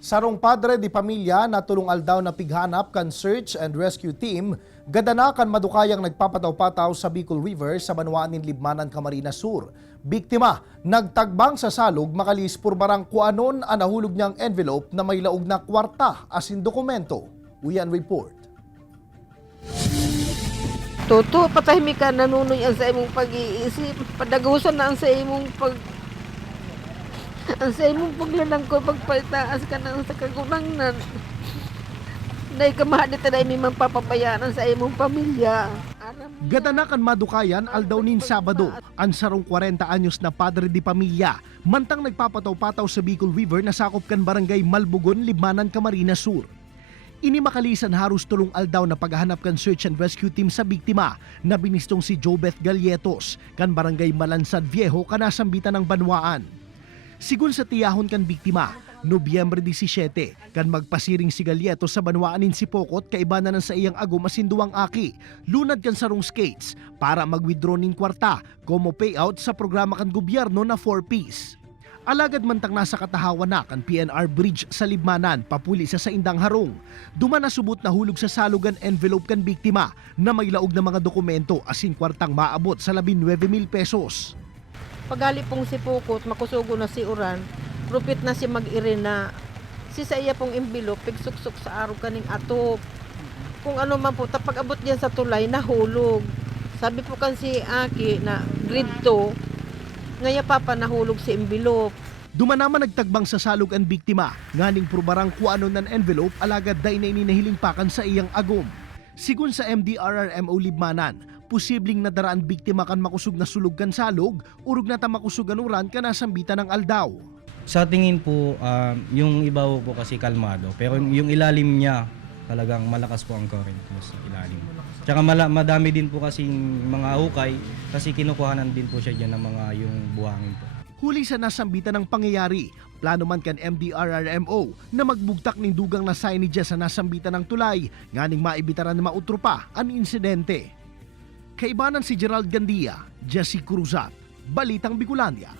Sarong padre di pamilya na tulong aldaw na pighanap kan search and rescue team, gadana kan madukayang nagpapataw-pataw sa Bicol River sa Banwaanin Libmanan, Camarines Sur. Biktima, nagtagbang sa salog makalis purbarang kuanon ang nahulog niyang envelope na may laog na kwarta asin dokumento. Uyan report. Toto, patahimik ka, nanunoy ang sa imong pag-iisip. Padagusan na ang sa imong ang sa imong paglalangko, pagpaltaas ka na sa kagunangnan. Dahil kamahadit na may mapapabayaan sa imong pamilya. Gadanakan madukayan aldaw nin Sabado, ang sarong 40 anyos na padre di pamilya, mantang nagpapataw-pataw sa Bicol River na sakop kan barangay Malbugon, Libmanan, Camarines Sur. Inimakalisan haros tulong aldaw na paghahanap kan search and rescue team sa biktima na binistong si Jobeth Galletos kan barangay Malansad Viejo kanasambitan ng Banwaan. Sigun sa tiyahon kan biktima, Nobyembre 17 kan magpasiring si Galletos sa Banwaanin si Pokot kaibanan ng sa iyang agom asinduang aki, lunad kan sarong skates para mag-withdraw nin kwarta como payout sa programa kan gobyerno na 4Ps. Alagad mantang nasa katahawan na kan PNR Bridge sa Libmanan, papuli sa Indang Harong. Duman na subot na hulog sa salugan envelope kan biktima na may laog na mga dokumento asin kwartang maabot sa 19,000 pesos. Pagali pong si Pukot, makusugo na si Uran, rupit na si Mag-Irin na si sa iya pong envelope, pigsuksok sa araw kaning atop. Kung ano man po, tapag abot diyan sa tulay, nahulog. Sabi po kan si Aki na grade 2, ngaya papa nahulog si envelope. Duman naman nagtagbang sa salog ang biktima, nganing prubarang kuano ng envelope alagad day na ininahiling pakan sa iyang agom. Sigun sa MDRRMO Libmanan, posibleng nadaraan biktima kan makusog na sulog kan salog, urog na tamakusugan uran kan nasambitan ng aldaw. Sa tingin po, yung ibaw po kasi kalmado, pero yung ilalim niya talagang malakas po ang current po sa ilalim. Tsaka madami din po kasi mga hukay kasi kinukuhanan din po siya dyan ng mga yung buhangin po. Huli sa nasambitan ng pangyayari, plano man kan MDRRMO na magbugtak ning dugang na signage sa nasambitan ng tulay, nganing maibitaran na mautro pa ang insidente. Kaibanan si Gerald Gandia, Jesse Cruzat, Balitang Bicolania.